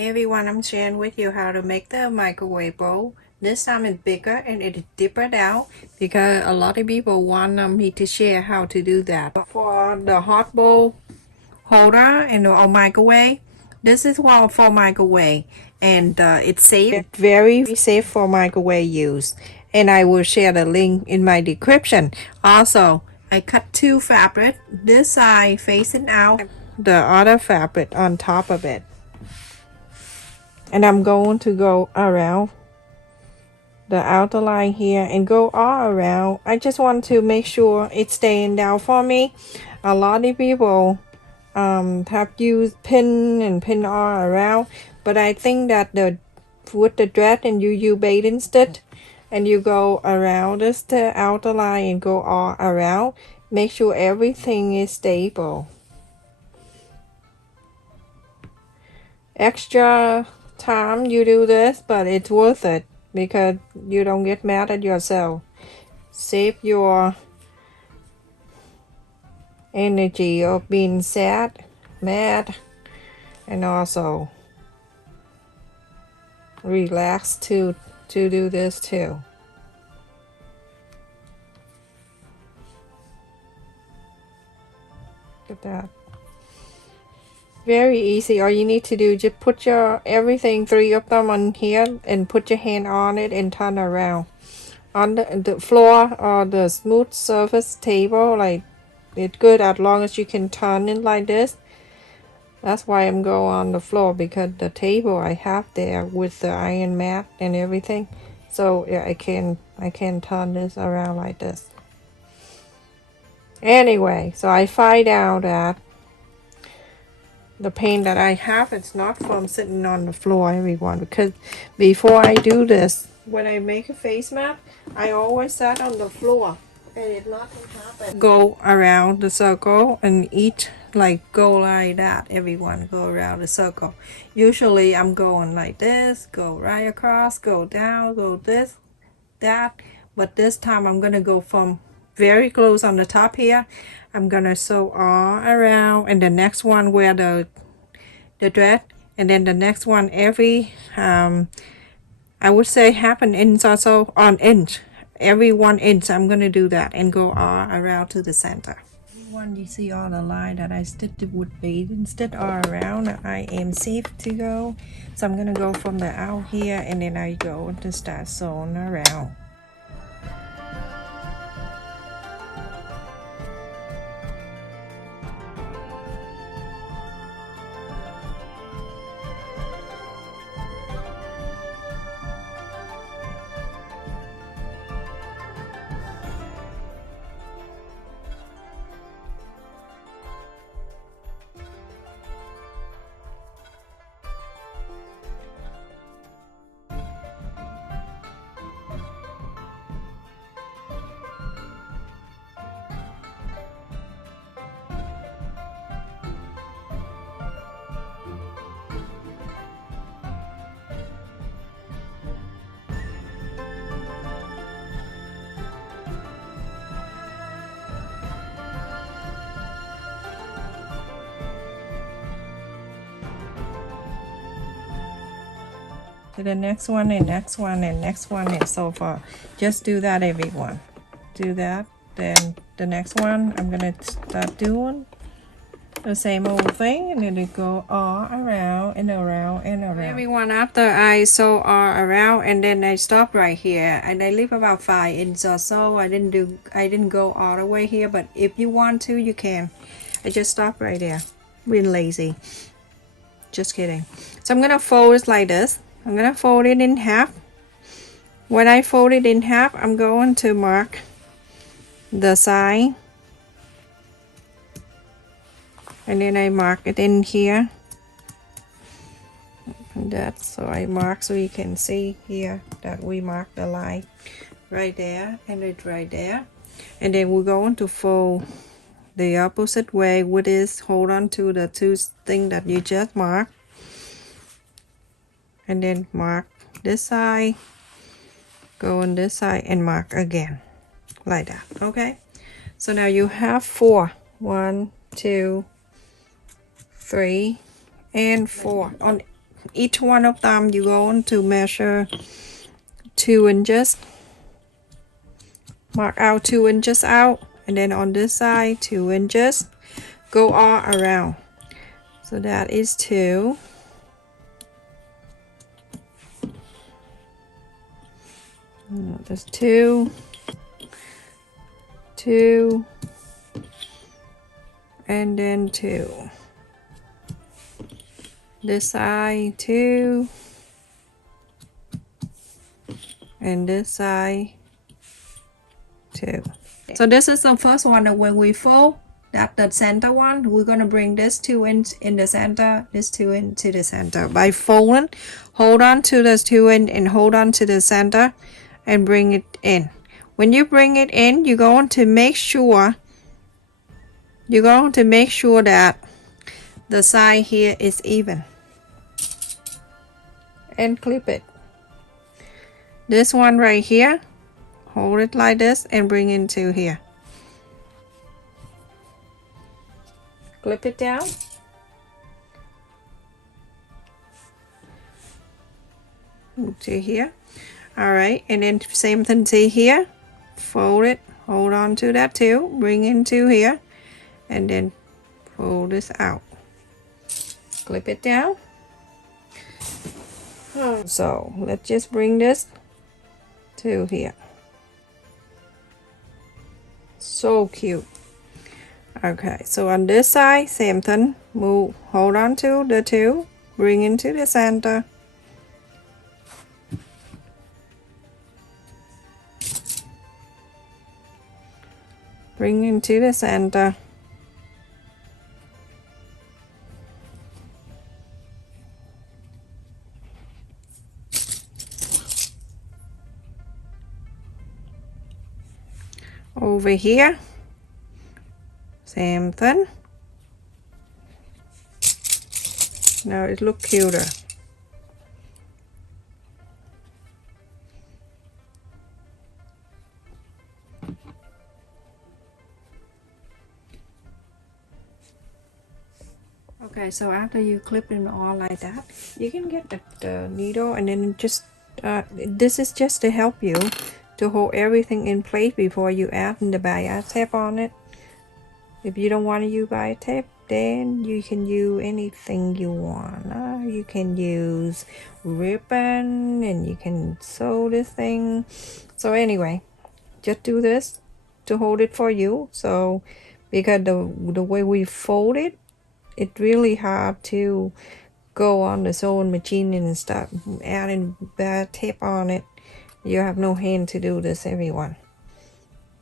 everyone, I'm sharing with you how to make the microwave bowl. This time it's bigger and it is deeper down because a lot of people want me to share how to do that. For the hot bowl holder and the microwave, this is one for microwave and it's safe. It's very safe for microwave use, and I will share the link in my description. Also, I cut two fabric, this side facing out, the other fabric on top of it. And I'm going to go around the outer line here and go all around. I just want to make sure it's staying down for me. A lot of people have used pin all around, but I think that with the thread and you use bait instead, and you go around this the outer line and go all around, make sure everything is stable. Extra time you do this, but it's worth it because you don't get mad at yourself. Save your energy of being sad, mad, and also relax to do this too. Look at that. Very easy. All you need to do, just put your everything, 3 of them on here, and put your hand on it and turn around on the floor or the smooth surface table. Like, it's good as long as you can turn it like this. That's why I'm going on the floor, because the table I have there with the iron mat and everything, so yeah, I can turn this around like this. Anyway, so I find out that the pain that I have, it's not from sitting on the floor, everyone, because before I do this, when I make a face map, I always sat on the floor and it nothing happened. Go around the circle and each like go like that, everyone go around the circle. Usually I'm going like this, go right across, go down, go this, that, but this time I'm gonna go from very close on the top here. I'm gonna sew all around, and the next one where the thread, and then the next one every I would say half an inch or so on inch, every 1 inch I'm gonna do that and go all around to the center. One, you see all the line that I stitched with bead instead all around. I am safe to go, so I'm gonna go from the out here and then I go to start sewing around. To the next one and next one and next one and so far. Just do that, everyone. Do that. Then the next one I'm gonna start doing the same old thing, and then it go all around and around and around. Everyone, after I sew all around, and then I stop right here and I leave about 5 inches or so. I didn't go all the way here, but if you want to, you can. I just stop right there. Being lazy. Just kidding. So I'm gonna fold it like this. I'm gonna fold it in half. When I fold it in half, I'm going to mark the side, and then I mark it in here. And that's so I mark so you can see here that we mark the line right there, and it's right there. And then we're going to fold the opposite way, which is hold on to the 2 things that you just marked, and then mark this side, go on this side and mark again like that. Okay, so now you have 4. 1, 2, 3, and 4 on each one of them you go on to measure 2 inches, mark out 2 inches out, and then on this side 2 inches, go all around. So that is 2. There's 2, 2, and then 2. This side 2, and this side 2. So this is the first one that when we fold, that the center one, we're gonna bring this 2 in the center, this 2 into the center. By folding, hold on to this 2 in and hold on to the center and bring it in. When you bring it in, you're going to make sure that the side here is even. And clip it. This one right here, hold it like this and bring into here. Clip it down. To here. Alright, and then same thing to here. Fold it, hold on to that too, bring into here, and then fold this out. Clip it down. So let's just bring this to here. So cute. Okay, so on this side, same thing. Move, hold on to the 2, bring into the center. Bring into the center. Over here, same thing. Now it looks cuter. Okay, so after you clip it all like that, you can get the needle and then just this is just to help you to hold everything in place before you add the bias tape on it. If you don't want to use bias tape, then you can use anything you want. You can use ribbon and you can sew this thing. So anyway, just do this to hold it for you. So because the way we fold it, it's really hard to go on the sewing machine and start adding bias tape on it. You have no hand to do this, everyone.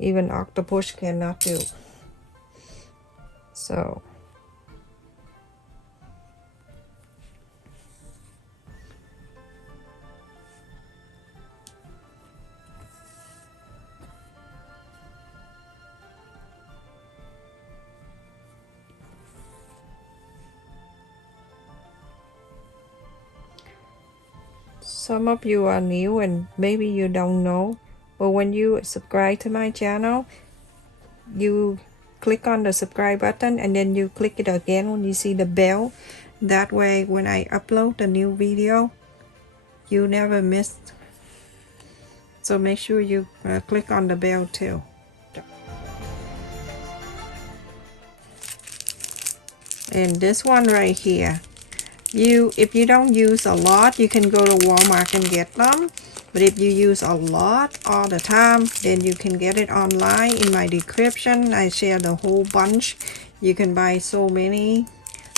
Even octopus cannot do. So some of you are new and maybe you don't know, but when you subscribe to my channel, you click on the subscribe button and then you click it again when you see the bell. That way when I upload a new video, you never miss. So make sure you click on the bell too. And this one right here, if you don't use a lot, you can go to Walmart and get them. But if you use a lot all the time, then you can get it online. In my description, I share the whole bunch. You can buy so many.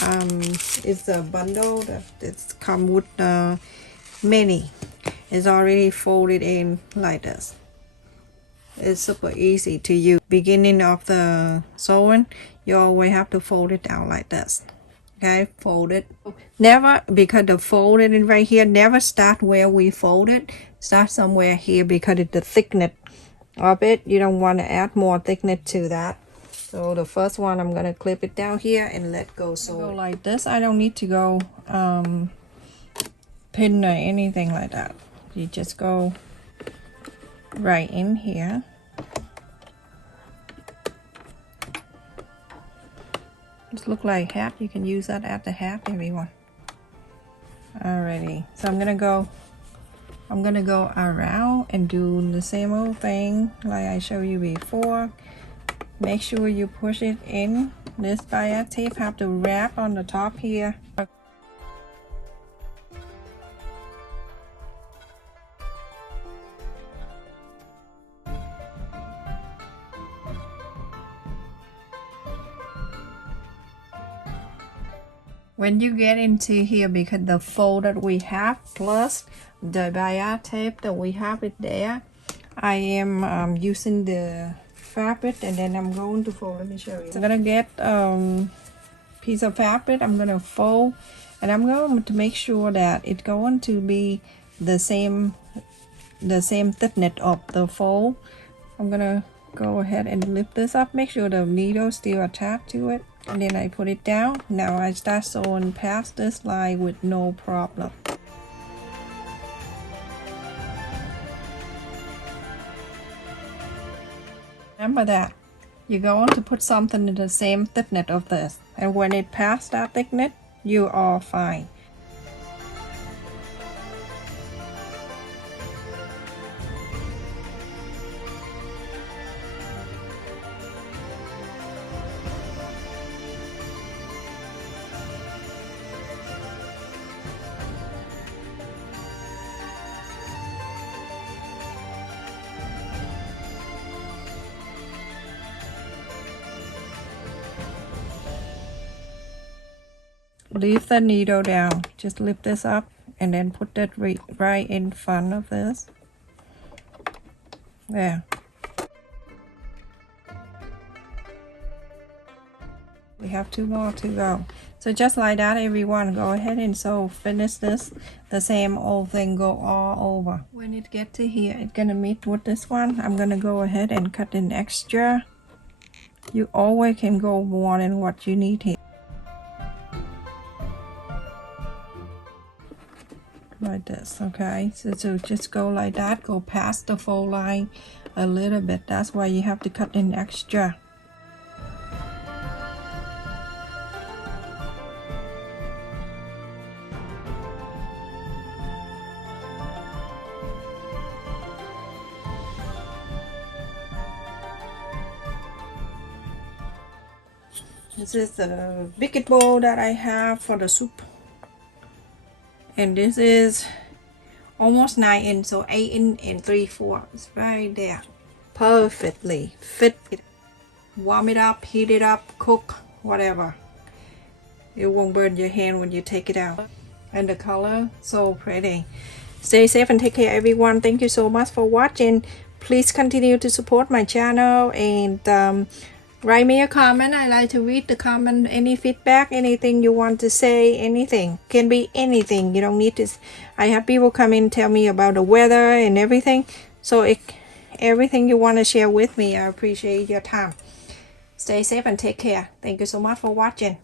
It's a bundle that it's come with many. It's already folded in like this. It's super easy to use. Beginning of the sewing, you always have to fold it down like this. Okay, fold it. Never, because the folded in right here, never start where we folded. Start somewhere here because it's the thickness of it. You don't want to add more thickness to that. So the first one, I'm gonna clip it down here and let go. So go like this. I don't need to go pin or anything like that. You just go right in here. Just look like hat. You can use that at the hat, everyone. Alrighty, so I'm gonna go around and do the same old thing like I showed you before. Make sure you push it in. This bias tape have to wrap on the top here. When you get into here, because the fold that we have plus the bias tape that we have it there, I am using the fabric, and then I'm going to fold. Let me show you. So I'm gonna get piece of fabric. I'm gonna fold, and I'm going to make sure that it's going to be the same thickness of the fold. I'm gonna go ahead and lift this up, make sure the needle still attached to it, and then I put it down. Now I start sewing past this line with no problem. Remember that you're going to put something in the same thickness of this, and when it past that thickness, you are fine. Leave the needle down. Just lift this up and then put that right in front of this. There. We have 2 more to go. So just like that, everyone, go ahead and sew. Finish this. The same old thing, go all over. When it get to here, it's gonna meet with this one. I'm gonna go ahead and cut in extra. You always can go more than what you need here. Like this, okay? So just go like that, go past the fold line a little bit. That's why you have to cut in extra. This is the biggest bowl that I have for the soup. And this is almost 9 inch, so 8 inch and 3/4 right there. Perfectly fit. Warm it up, heat it up, cook, whatever. It won't burn your hand when you take it out. And the color, so pretty. Stay safe and take care, everyone. Thank you so much for watching. Please continue to support my channel, and write me a comment. I like to read the comment. Any feedback, anything you want to say, anything. Can be anything. You don't need to. I have people come in and tell me about the weather and everything. So everything you want to share with me, I appreciate your time. Stay safe and take care. Thank you so much for watching.